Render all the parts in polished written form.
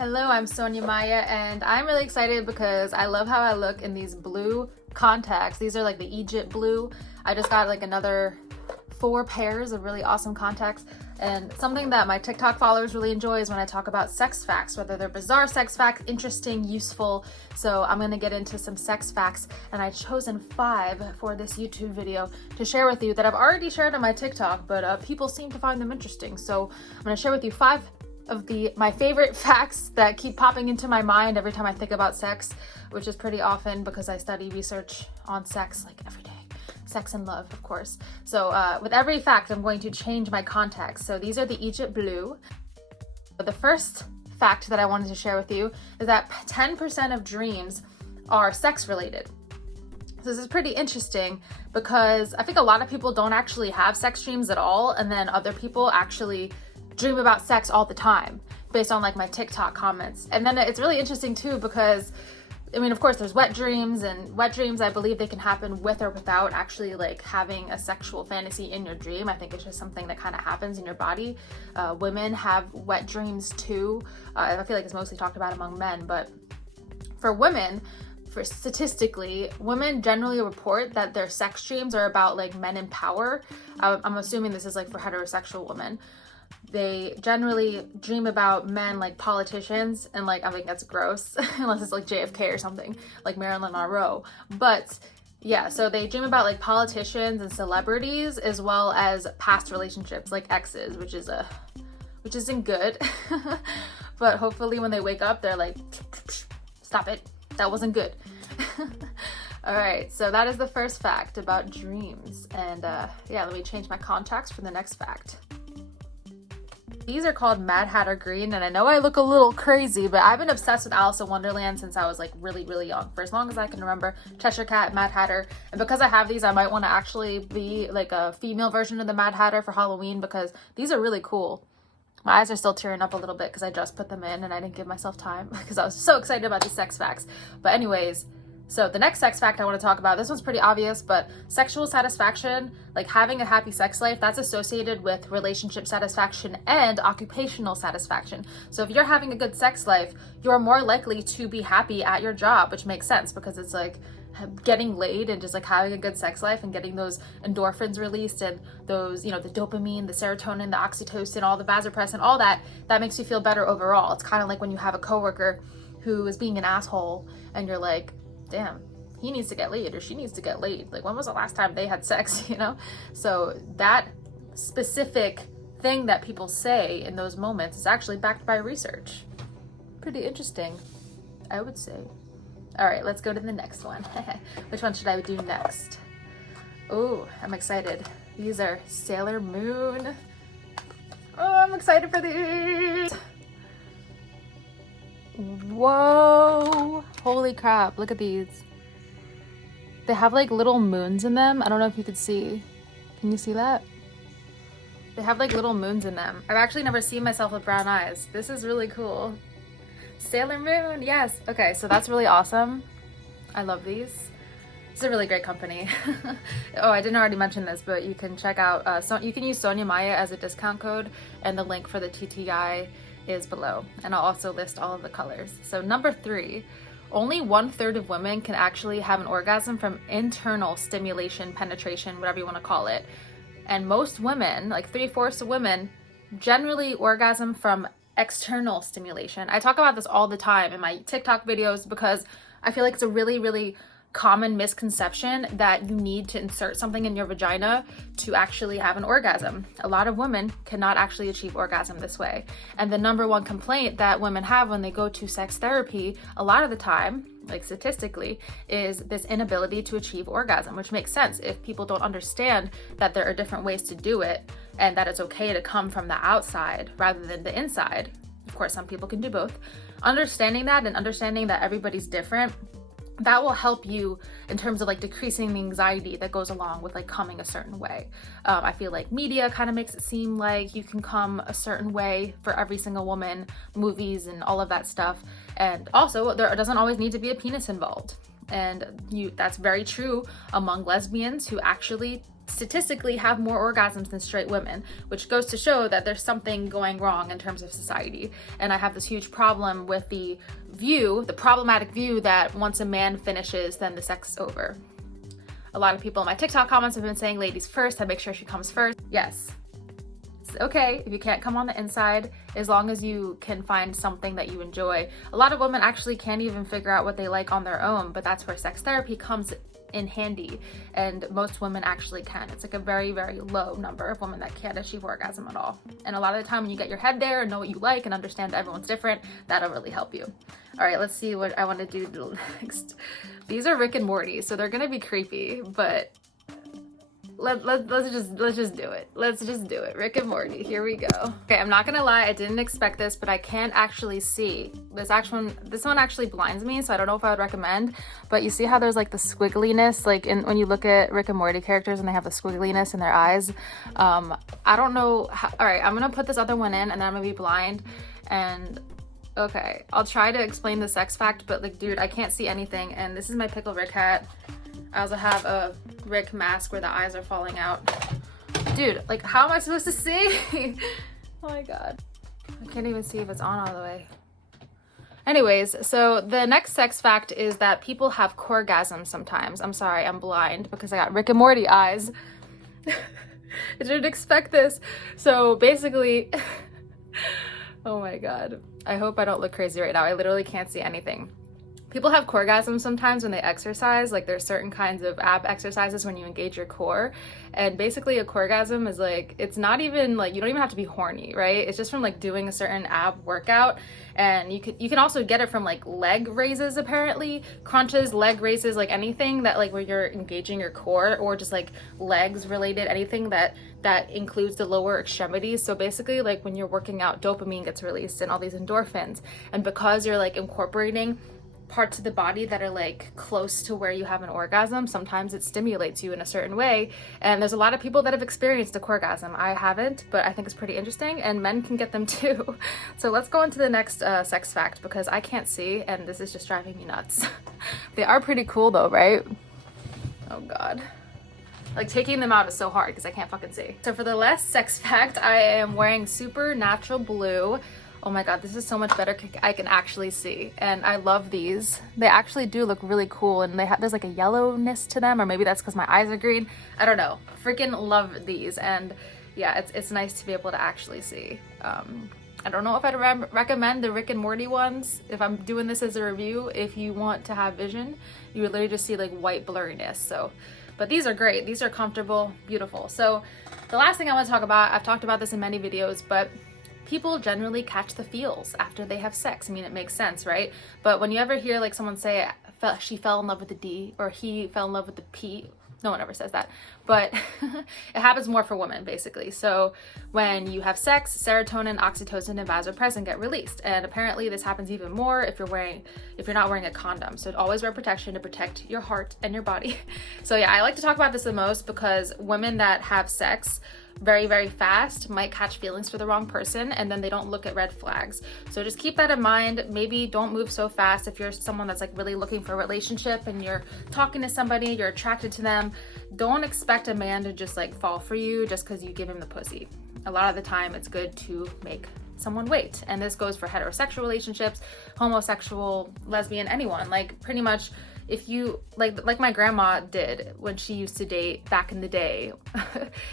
Hello, I'm Sonia Maya, and I'm really excited because I love how I look in these blue contacts. These are like the Egypt blue. I just got like another 4 pairs of really awesome contacts, and something that my TikTok followers really enjoy is when I talk about sex facts, whether they're bizarre sex facts, interesting, useful. So I'm gonna get into some sex facts, and I've chosen 5 for this YouTube video to share with you that I've already shared on my TikTok, but people seem to find them interesting. So I'm gonna share with you 5 of my favorite facts that keep popping into my mind every time I think about sex, which is pretty often because I study research on sex like every day. Sex and love, of course. So with every fact, I'm going to change my context. So these are the Egypt blue. The first fact that I wanted to share with you is that 10% of dreams are sex related. So this is pretty interesting because I think a lot of people don't actually have sex dreams at all, and then other people actually dream about sex all the time based on like my TikTok comments. And then it's really interesting too because I mean, of course there's wet dreams, and wet dreams, I believe they can happen with or without actually like having a sexual fantasy in your dream. I think it's just something that kind of happens in your body. Women have wet dreams too. I feel like it's mostly talked about among men, but for women, statistically, women generally report that their sex dreams are about like men in power. I'm assuming this is like for heterosexual women. They generally dream about men like politicians, and like I think that's gross unless it's like JFK or something, like Marilyn Monroe. But yeah, so they dream about like politicians and celebrities as well as past relationships like exes, which isn't good. But hopefully when they wake up they're like, stop it, that wasn't good. All right, so that is the first fact about dreams. And yeah, let me change my contacts for the next fact. These are called Mad Hatter Green, and I know I look a little crazy, but I've been obsessed with Alice in Wonderland since I was like really, really young. For as long as I can remember, Cheshire Cat, Mad Hatter. And because I have these, I might want to actually be like a female version of the Mad Hatter for Halloween because these are really cool. My eyes are still tearing up a little bit because I just put them in and I didn't give myself time because I was so excited about these sex facts. But anyways, so the next sex fact I want to talk about, this one's pretty obvious, but sexual satisfaction, like having a happy sex life, that's associated with relationship satisfaction and occupational satisfaction. So if you're having a good sex life, you're more likely to be happy at your job, which makes sense because it's like getting laid and just like having a good sex life and getting those endorphins released and those, you know, the dopamine, the serotonin, the oxytocin, all the vasopressin, all that makes you feel better overall. It's kind of like when you have a coworker who is being an asshole and you're like, damn, he needs to get laid or she needs to get laid. Like, when was the last time they had sex, you know? So that specific thing that people say in those moments is actually backed by research. Pretty interesting, I would say. All right, let's go to the next one. Which one should I do next? Oh, I'm excited. These are Sailor Moon. Oh, I'm excited for these. Whoa, holy crap, look at these. They have like little moons in them. I don't know if you could see. Can you see that? They have like little moons in them. I've actually never seen myself with brown eyes. This is really cool. Sailor Moon, yes. Okay, so that's really awesome. I love these. It's a really great company. Oh, I didn't already mention this, but you can check out, you can use Sonia Maya as a discount code, and the link for the TTDEYE is below, and I'll also list all of the colors. So number 3, only 1/3 of women can actually have an orgasm from internal stimulation, penetration, whatever you want to call it. And most women, like 3/4 of women, generally orgasm from external stimulation. I talk about this all the time in my TikTok videos because I feel like it's a really, really common misconception that you need to insert something in your vagina to actually have an orgasm. A lot of women cannot actually achieve orgasm this way. And the number one complaint that women have when they go to sex therapy, a lot of the time, like statistically, is this inability to achieve orgasm, which makes sense if people don't understand that there are different ways to do it and that it's okay to come from the outside rather than the inside. Of course, some people can do both. Understanding that and understanding that everybody's different, that will help you in terms of like decreasing the anxiety that goes along with like coming a certain way. I feel like media kind of makes it seem like you can come a certain way for every single woman, movies and all of that stuff. And also there doesn't always need to be a penis involved. And that's very true among lesbians who actually statistically have more orgasms than straight women, which goes to show that there's something going wrong in terms of society. And I have this huge problem with the problematic view that once a man finishes, then the sex is over. A lot of people in my TikTok comments have been saying ladies first, I make sure she comes first. Yes, it's okay if you can't come on the inside, as long as you can find something that you enjoy. A lot of women actually can't even figure out what they like on their own, but that's where sex therapy comes in handy, and most women actually can. It's like a very, very low number of women that can't achieve orgasm at all. And a lot of the time when you get your head there and know what you like and understand that everyone's different, that'll really help you. All right, let's see what I want to do next. These are Rick and Morty, so they're gonna be creepy, but let's just do it. Let's just do it. Rick and Morty, here we go. Okay, I'm not gonna lie, I didn't expect this, but I can't actually see. This one actually blinds me, so I don't know if I would recommend, but you see how there's like the squiggliness, like when you look at Rick and Morty characters and they have the squiggliness in their eyes. I don't know how, all right, I'm gonna put this other one in and then I'm gonna be blind, and okay, I'll try to explain the sex fact, but like, dude, I can't see anything. And this is my Pickle Rick hat. I also have a Rick mask where the eyes are falling out. Dude, like, how am I supposed to see? Oh my god. I can't even see if it's on all the way. Anyways, so the next sex fact is that people have coregasms sometimes. I'm sorry, I'm blind because I got Rick and Morty eyes. I didn't expect this. So basically, oh my god. I hope I don't look crazy right now. I literally can't see anything. People have coregasms sometimes when they exercise. Like, there's certain kinds of ab exercises when you engage your core, and basically a coregasm is like, it's not even like, you don't even have to be horny, right? It's just from like doing a certain ab workout. And you can also get it from like leg raises, apparently, crunches, leg raises, like anything that like where you're engaging your core, or just like legs related, anything that includes the lower extremities. So basically, like when you're working out, dopamine gets released and all these endorphins, and because you're like incorporating parts of the body that are like close to where you have an orgasm, sometimes it stimulates you in a certain way. And there's a lot of people that have experienced a coregasm. I haven't, but I think it's pretty interesting, and men can get them too. So let's go into the next sex fact, because I can't see and this is just driving me nuts. They are pretty cool though, right? Oh god. Like, taking them out is so hard because I can't fucking see. So for the last sex fact, I am wearing super natural blue. Oh my god, this is so much better. I can actually see, and I love these. They actually do look really cool, and there's like a yellowness to them, or maybe that's because my eyes are green. I don't know. Freaking love these, and yeah, it's nice to be able to actually see. I don't know if I'd recommend the Rick and Morty ones. If I'm doing this as a review, if you want to have vision, you would literally just see like white blurriness. So, but these are great. These are comfortable, beautiful. So the last thing I want to talk about, I've talked about this in many videos, but people generally catch the feels after they have sex. I mean, it makes sense, right? But when you ever hear like someone say she fell in love with the D, or he fell in love with the P, no one ever says that, but it happens more for women basically. So when you have sex, serotonin, oxytocin, and vasopressin get released, and apparently this happens even more if you're not wearing a condom. So always wear protection to protect your heart and your body. So yeah, I like to talk about this the most because women that have sex very, very fast might catch feelings for the wrong person, and then they don't look at red flags. So just keep that in mind. Maybe don't move so fast. If you're someone that's like really looking for a relationship and you're talking to somebody, you're attracted to them, don't expect a man to just like fall for you just because you give him the pussy. A lot of the time it's good to make someone wait, and this goes for heterosexual relationships, homosexual, lesbian, anyone. Like, pretty much, if you like my grandma did when she used to date back in the day,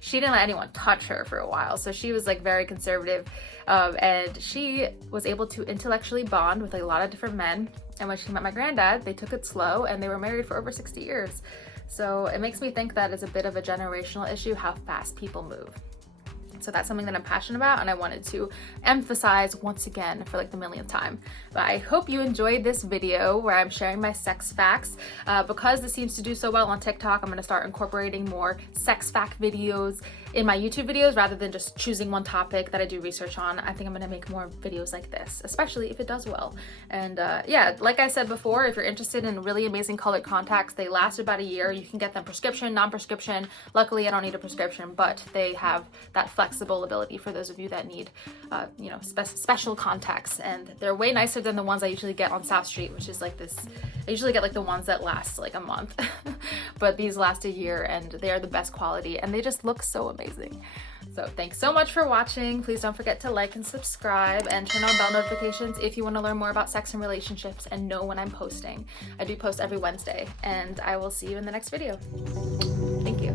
she didn't let anyone touch her for a while. So she was like very conservative, and she was able to intellectually bond with like, a lot of different men. And when she met my granddad, they took it slow, and they were married for over 60 years. So it makes me think that it's a bit of a generational issue how fast people move. So that's something that I'm passionate about, and I wanted to emphasize once again for like the millionth time. But I hope you enjoyed this video where I'm sharing my sex facts. Because this seems to do so well on TikTok, I'm gonna start incorporating more sex fact videos in my YouTube videos rather than just choosing one topic that I do research on. I think I'm gonna make more videos like this, especially if it does well. And yeah, like I said before, if you're interested in really amazing colored contacts, they last about a year. You can get them prescription, non-prescription. Luckily, I don't need a prescription, but they have that flexible ability for those of you that need, you know, special contacts. And they're way nicer than the ones I usually get on South Street, which is like this. I usually get like the ones that last like a month, but these last a year, and they are the best quality, and they just look so amazing. So thanks so much for watching. Please don't forget to like and subscribe and turn on bell notifications if you want to learn more about sex and relationships and know when I'm posting. I do post every Wednesday, and I will see you in the next video. Thank you.